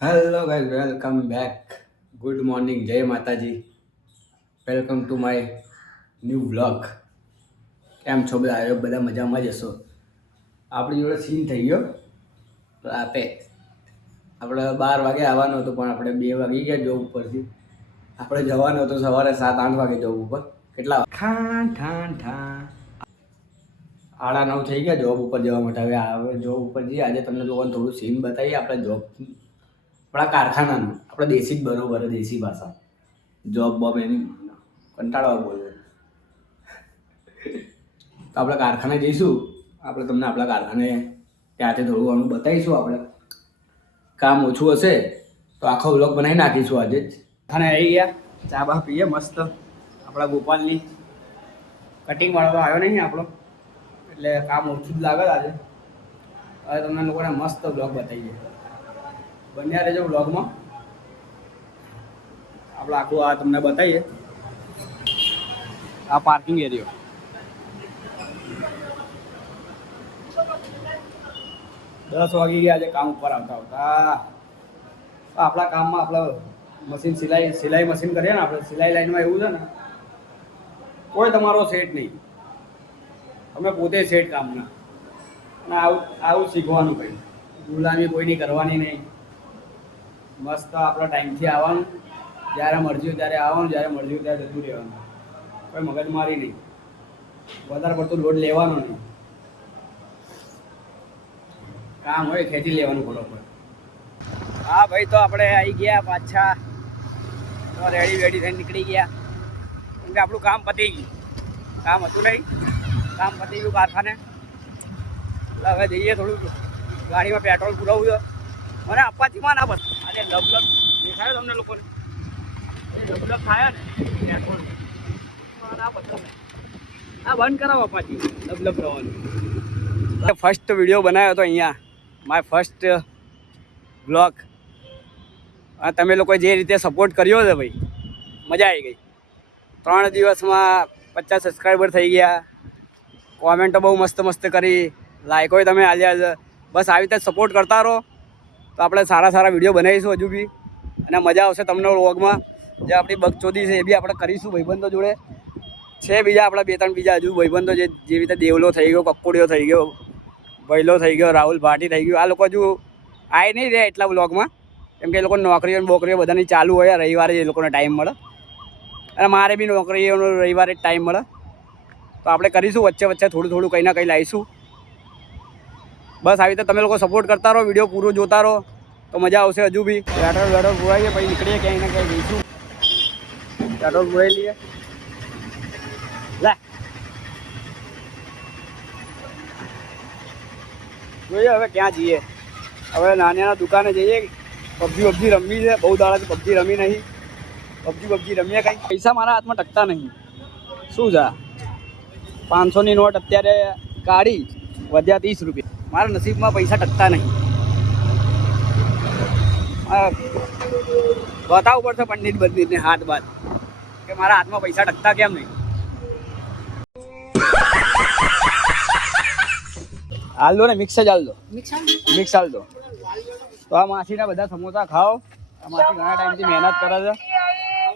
Hello guys, welcome back. Good morning, જય માતાજી. Welcome to my new vlog. કેમ છો બધા? આવ્યો બધા મજામાં જ હશો. આપણી જોડે સીન થઈ ગયો રાતે. આપણે 12 વાગે આવવાનો હતો, પણ આપણે 2 વાગી ગયા જોબ ઉપરથી. આપણે જવાનું હતું સવારે 7-8 વાગે જોબ ઉપર. કેટલા ઠાણ ઠાણ ઠાણ 8:30 થઈ ગયા જોબ ઉપર જવા માટે. હવે જોબ ઉપર જઈએ. આજે તમને લોકોને થોડું સીન બતાવીએ આપણે જોબ, આપણા કારખાનાનું. આપણે દેશી જ બરોબર, દેશી ભાષા. જોબ બોબ એની કંટાળવા બોલે. તો આપણે કારખાને જઈશું. આપણે તમને આપણા કારખાને ત્યાંથી થોડું ઘણું બતાવીશું. આપણે કામ ઓછું હશે તો આખો વ્લોગ બનાવી નાખીશું આજે જ. અને આવી ગયા, ચા બા પીએ મસ્ત. આપણા ગોપાલની કટિંગ વાળો આવ્યો નહીં આપણો, એટલે કામ ઓછું જ લાગે આજે. હવે તમને લોકોને મસ્ત વ્લોગ બતાવીએ. બન્યા રહેજો વ્લોગમાં. આપણે આખું આ તમને બતાવીએ. આ પાર્કિંગ એરિયો. દસ વાગી ગયા આજે કામ ઉપર આવતા આવતા. આપણા કામમાં આપણે મશીન સિલાઈ મશીન કરીએ ને, આપણે સિલાઈ લાઈનમાં એવું છે ને, કોઈ તમારો સેટ નહીં. અમે પોતે સેટ કામના. અને આવું શીખવાનું કંઈ ગુલામી કોઈની કરવાની નહીં. મસ્ત આપણા ટાઈમથી આવવાનું, જ્યારે મરજી હોય ત્યારે આવવાનું, જ્યારે મરજી હોય ત્યારે જતું રહેવાનું. કોઈ મગજમારી નહીં, વધારે પડતું લોડ લેવાનો નહીં. કામ હોય ખેંચી લેવાનું બરોબર. હા ભાઈ, તો આપણે આવી ગયા પાછા, રેડી વેડી થઈને નીકળી ગયા. કેમ કે આપણું કામ પતી ગયું. કામ હતું નહીં, કામ પતી ગયું કારખાને. એટલે હવે જઈએ, થોડું ગાડીમાં પેટ્રોલ પુરાવું છે. મને અપાચીમાં ના બસ આજે લબલબ દેખાયો તમને લોકોને. લબલબ થાય ને પેટ્રોલ ના બસ. હા, બંધ કરાવો અપાચી લબલબ રહેવાનું. ફર્સ્ટ વિડીયો બનાવ્યો હતો અહીંયા, માય ફર્સ્ટ બ્લોગ. તમે લોકોએ જે રીતે સપોર્ટ કર્યો છે ભાઈ, મજા આવી ગઈ. 3 દિવસમાં 50 સબસ્ક્રાઈબર થઈ ગયા. કોમેન્ટો બહુ મસ્ત મસ્ત કરી, લાઈકોય તમે આલ્યા છે. બસ આવી રીતે સપોર્ટ કરતા રહો તો આપણે સારા સારા વિડીયો બનાવીશું હજુ બી. અને મજા આવશે તમને વ્લોગમાં. જે આપણી બગચોદી છે એ બી આપણે કરીશું ભાઈબંધો જોડે. છે બીજા આપણા 2-3 બીજા હજુ ભાઈબંધો, જે રીતે દેવલો થઈ ગયો, કક્કોડિયો થઈ ગયો, ભૈલો થઈ ગયો, રાહુલ ભાટી થઈ ગયો. આ લોકો હજુ આવી નહીં રહ્યા એટલા વ્લોગમાં, કેમ કે એ લોકોની નોકરીઓ બોકરીઓ બધાની ચાલુ હોય. રવિવારે એ લોકોને ટાઈમ મળે, અને મારે બી નોકરીઓનો રવિવારે જ ટાઈમ મળે. તો આપણે કરીશું વચ્ચે વચ્ચે થોડું થોડું કંઈ ના કંઈ લાવીશું. બસ આવી રીતે તમે લોકો સપોર્ટ કરતા રહો, વિડીયો પૂરો જોતા રહો તો મજા આવશે. હજુ બી પેટ્રોલ પુરાવીએ પછી નીકળીએ, ક્યાંય ને ક્યાંય જઈશું. પેટ્રોલ પુરાવી લઈએ. લે જોઈએ હવે ક્યાં જઈએ. હવે નાની દુકાને જઈએ. પબજી રમવી છે, બહુ દાડાથી પબજી રમી નહીં. પબજી રમીએ. કંઈ પૈસા મારા હાથમાં ટકતા નહીં. શું છે 500ની નોટ અત્યારે કાઢી, વધ્યા 30 રૂપિયા. મારા નસીબમાં પૈસા ટકતા નહીં. બતાવવું પડશે પંડિત બંડિતને હાથ બાદ કે મારા હાથમાં પૈસા ટકતા કેમ નહીં. હાલ દો ને, મિક્સ જ હાલ દો. મિક્સ હાલ દો. તો આ માસીના બધા સમોસા ખાઓ. આ માસી ઘણા ટાઈમથી મહેનત કરે છે.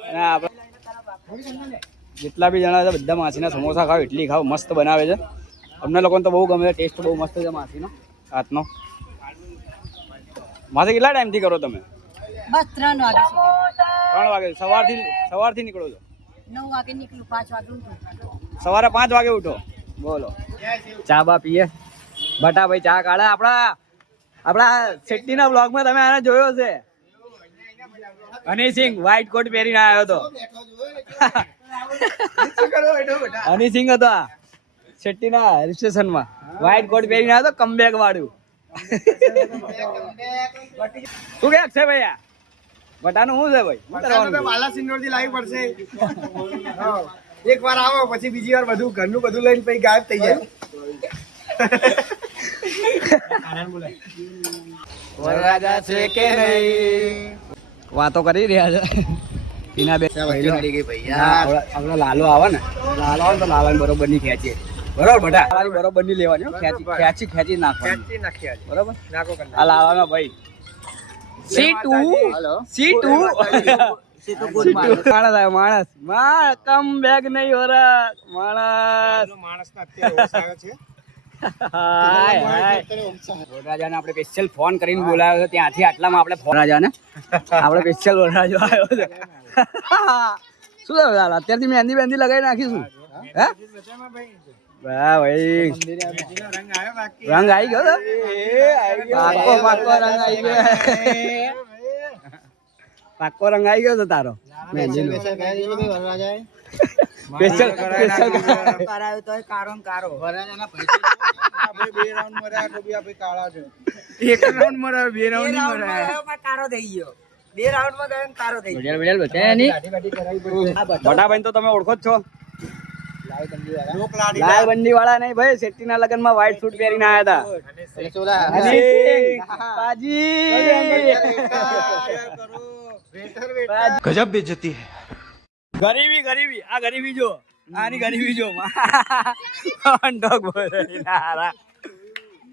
અને આપણે જેટલા બી જણા છે બધા માસીના સમોસા ખાઓ, ઇડલી ખાઓ. મસ્ત બનાવે છે. અમને લોકોને તો બહુ ગમે છે. ટેસ્ટ બહુ મસ્ત છે માસીનો હાથનો. માસી કેટલા ટાઈમથી કરો તમે? બસ 3 વાગે સુધી. 3 વાગે સવારથી નીકળો છો? 9 વાગે નીકળું, 5 વાગે ઉઠું. સવારે 5 વાગે ઉઠો. બોલો. ચા બા પીએ. બટા ભાઈ ચા કાઢે. આપણા શેટ્ટીના બ્લોગમાં તમે આને જોયો છે. હનીસિંહ વ્હાઈટ કોટ પહેરીને આવ્યો હતો. હનીસિંહ હતો આ શેટ્ટીના રિસેપ્શનમાં. વ્હાઈટ કોટ પહેરીને આવ્યો હતો, કમબેક વાળું. શું કે અક્ષય ભાઈ, બટાનું શું છે ભાઈ? વાલા સિંદોરથી લાવી પડશે. એક વાર આવો પછી બીજી વાર બધું ઘરનું બધું લઈને પછી ગાયબ થઈ જાય. વરરાજા છે કે નહીં વાતો કરી રહ્યા છે. ટીના બે આપડે લાલો આવે ને, તો લાલા બરોબર ની ખેંચીએ. બરોબર બટા, બરોબર ની લેવાની. ખેંચી નાખવાની. બરોબર. આ લાલાનો ભાઈ C2 C2 માણસ આવ્યો માણસ કમ બેક નહીં હો રહા માણસ વરરાજાને આપણે સ્પેશિયલ ફોન કરીને બોલાવ્યો છે ત્યાંથી આટલામાં આપણે વરરાજાને આપણે સ્પેશિયલ વરરાજો આવ્યો છે શું થયું દાદા અત્યારથી મહેંદી લગાવી નાખીશું હે વાહ ભાઈ રંગ આવી ગયો પાકો રંગ આવી ગયો પાકો રંગ આવી ગયો તો તારો મહેંદી સ્પેશિયલ કરાયો તો કારો કારો વરરાજાના પૈસા આપણે 2 રાઉન્ડ મરાયા તો બી આપણે કાળા છે 1 રાઉન્ડ મરાયો 2 રાઉન્ડ નહીં મરાયો પણ કારો થઈ ગયો 2 રાઉન્ડ માં ગયો કારો થઈ ગયો વિડિયો બતાય ની મોટા ભાઈ તો તમે ઓળખો જ છો લાલ બંડી વાળા નહીં ભાઈ શેટ્ટીના લગનમાં વ્હાઈટ સૂટ પહેરીને આયા હતા गजब बेइज्जती है ગરીબી આ ગરીબી જો આની ગરીબી જો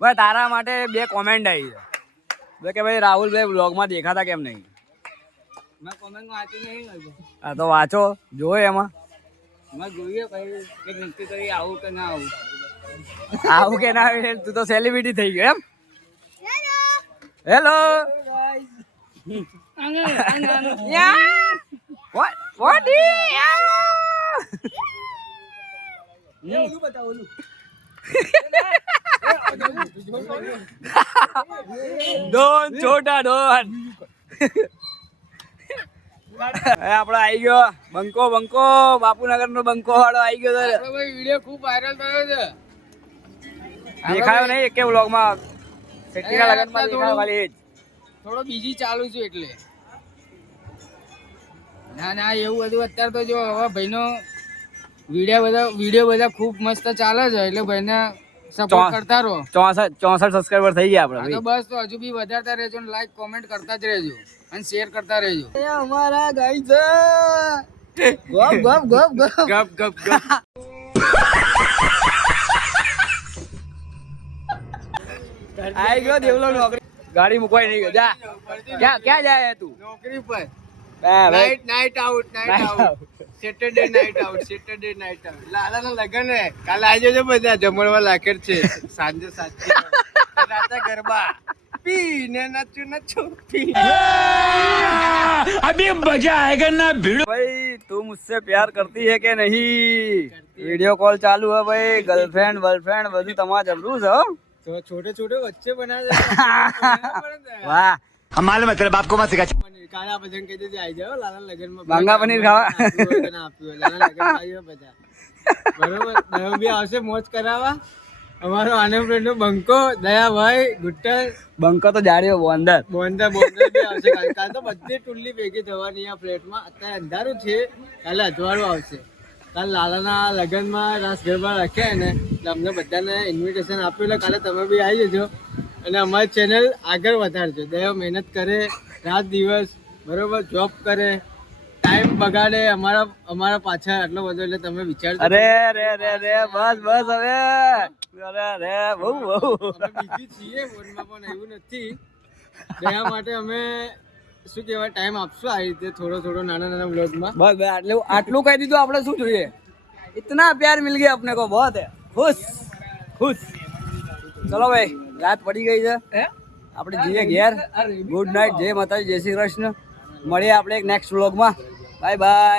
ભાઈ તારા માટે 2 કોમેન્ટ આવી છે કે ભાઈ રાહુલભાઈ બ્લોગમાં દેખાતા કેમ નહીં મેં કોમેન્ટ વાંચી નહીં હા તો વાંચો જોયો એમાં મેં જોઈએ ભાઈ નક્કી કરી આવું કે ના આવું કે ના આવે તું તો સેલિબ્રિટી થઈ ગયો એમ હેલો What Don छोटा Don આપડે આવી ગયો બંકો બાપુનગર નો બંકો વાળો આવી ગયો વિડીયો ખૂબ વાયરલ થયો છે દેખાયો નહીં એક વ્લોગ માં શેટ્ટીના લગનમાં દેખાયો ખાલી થોડો બીજી ચાલુ છું એટલે ના એવું બધું અત્યારે તો જો હવે ભાઈનો વિડીયો બધા ખૂબ મસ્ત ચાલે છે એટલે ભાઈને સપોર્ટ કરતા રહો 64 સબસ્ક્રાઇબર થઈ ગયા આપણે તો બસ તો હજુ બી વધારતા રહેજો ને લાઈક કોમેન્ટ કરતા જ રહેજો અને શેર કરતા રહેજો એ અમારા ગાઈ છે ગપ આઈ ગયો દેવલો નોકરી ગાડી મુકવાઈ નહીં ગયો જા ક્યાં જાય તું નોકરી પર night out Saturday night out લાલાના લગન હે કાલે આવી જજો બધા જમણવા લાકેટ છે સાંજે 7 રાતે ગરબા પીને નચો अभी मजा आएगा ना भिड़ो भाई तू मुझसे प्यार करती है कि नहीं वीडियो कॉल चालू है भाई गर्लफ्रेंड બધું તમારે જબરું છે તો छोटे बच्चे बना दे वाह हमारे मतलब आपको मत सिखा કાળા ભજન કહી દેજે આવી જાવ લાલા લગનમાં બાંગા પનીર ખાવા આપ્યું લાલા લગન આવ્યો બધા બરોબર દયો બી આવશે મોજ કરાવવા અમારો આનંદ ફ્રેન્ડ નો બંકો દયાભાઈ ગુટ્ટલ બંકો તો જાડ્યો બોંદર બી આવશે કાલ તો બધી ટુલ્લી ભેગી થવાની આ ફ્લેટમાં અત્યારે અંધારું છે કાલે અજવાળું આવશે કાલ લાલાના લગનમાં રાસ ગરબા રાખ્યા ને એટલે અમને બધાને ઇન્વિટેશન આપ્યું એટલે કાલે તમે બી આવી જજો અને અમારી ચેનલ આગળ વધારજો દયા મહેનત કરે રાત દિવસ બરોબર જોબ કરે ટાઈમ બગાડે અમારા પાછળ આટલો બધો એટલે તમે વિચારજો અરે બસ હવે અરે બહુ બીજી છીએ ફોનમાં પણ એવું નથી દયા માટે અમે શું કહેવાય ટાઈમ આપશું આ રીતે થોડો નાના વ્લોગમાં બસ આટલું કહી દીધું આપણે શું જોઈએ इतना प्यार मिल गया अपने को बहुत है खुश चलो भाई रात पड़ी गई છે આપણે જઈએ ઘેર ગુડ નાઇટ જય માતાજી જય શ્રી કૃષ્ણ મળીએ આપણે એક નેક્સ્ટ વ્લોગમાં બાય બાય